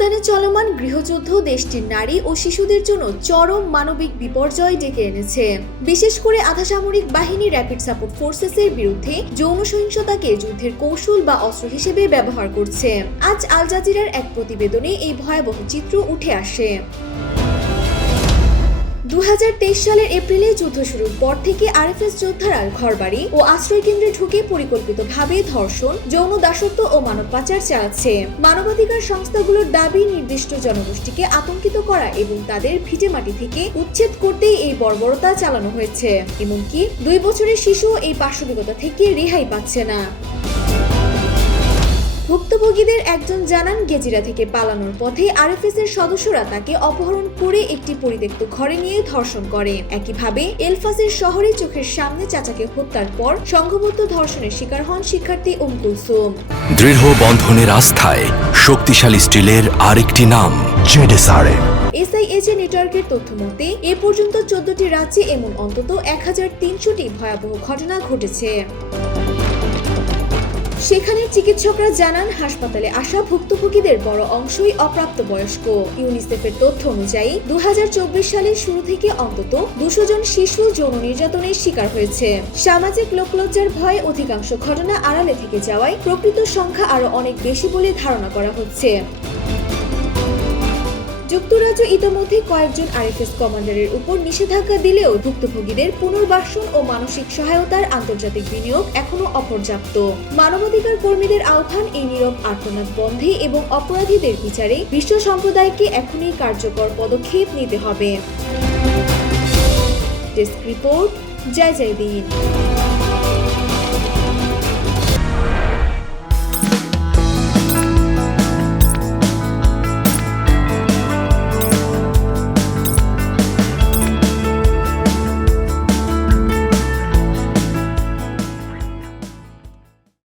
সুদানে চলমান গৃহযুদ্ধ দেশটির নারী ও শিশুদের জন্য চরম মানবিক বিপর্যয় ডেকে এনেছে। বিশেষ করে আধাসামরিক বাহিনী র্যাপিড সাপোর্ট ফোর্সেসের বিরুদ্ধে যৌন সহিংসতাকে যুদ্ধের কৌশল বা অস্ত্র হিসেবে ব্যবহার করছে। আজ আল জাজিরার এক প্রতিবেদনে এই ভয়াবহ চিত্র উঠে আসে। 2023 সালের এপ্রিলে যুদ্ধ শুরুর পর থেকে আরএফএস যোদ্ধারা ঘরবাড়ি ও আশ্রয়কেন্দ্রে ঢুকে পরিকল্পিতভাবে ধর্ষণ, যৌন দাসত্ব ও মানব পাচার চালাচ্ছে। মানবাধিকার সংস্থাগুলোর দাবি, নির্দিষ্ট জনগোষ্ঠীকে আতঙ্কিত করা এবং তাদের ভিটেমাটি থেকে উচ্ছেদ করতেই এই বর্বরতা চালানো হয়েছে। এমনকি 2 বছরের শিশু এই পাশবিকতা থেকে রেহাই পাচ্ছে না। ভুক্তভোগীদের একজন জানান, গেজিরা থেকে পালানোর পথে আরএফএস এর সদস্যরা তাকে অপহরণ করে একটি পরিত্যক্ত ঘরে নিয়ে ধর্ষণ করে। একইভাবে এলফাসের শহরে চোখের সামনে চাচাকে হত্যার পর সংঘবদ্ধ ধর্ষণের শিকার হন শিক্ষার্থী কুলসুম। দৃঢ় বন্ধনের আস্থায় শক্তিশালী স্টিলের আরেকটি নাম জেডএসআরএম। এসআইএজে নেটওয়ার্কের তথ্য মতে এ পর্যন্ত 14টি রাজ্যে এমন অন্তত 1300টি ভয়াবহ ঘটনা ঘটেছে। সেখানে চিকিৎসকরা জানান, হাসপাতালে আসা ভুক্তভোগীদের বড় অংশই অপ্রাপ্তবয়স্ক। ইউনিসেফের তথ্য অনুযায়ী 2024 সালের শুরু থেকে অন্তত 200 জন শিশু যৌন নির্যাতনের শিকার হয়েছে। সামাজিক লোকলজ্জার ভয়ে অধিকাংশ ঘটনা আড়ালে থেকে যাওয়ায় প্রকৃত সংখ্যা আরো অনেক বেশি বলে ধারণা করা হচ্ছে। যুক্তরাজ্য ইতোমধ্যে কয়েকজন আরএফএস কমান্ডারের উপর নিষেধাজ্ঞা দিলেও ভুক্তভোগীদের পুনর্বাসন ও মানসিক সহায়তার আন্তর্জাতিক বিনিয়োগ এখনো অপর্যাপ্ত। মানবাধিকার কর্মীদের আহ্বান, এই নীরব আর্তনাদ বন্ধে এবং অপরাধীদের বিচারে বিশ্ব সম্প্রদায়কে এখনই কার্যকর পদক্ষেপ নিতে হবে। ডেস্ক রিপোর্ট, জয় জয় দিন।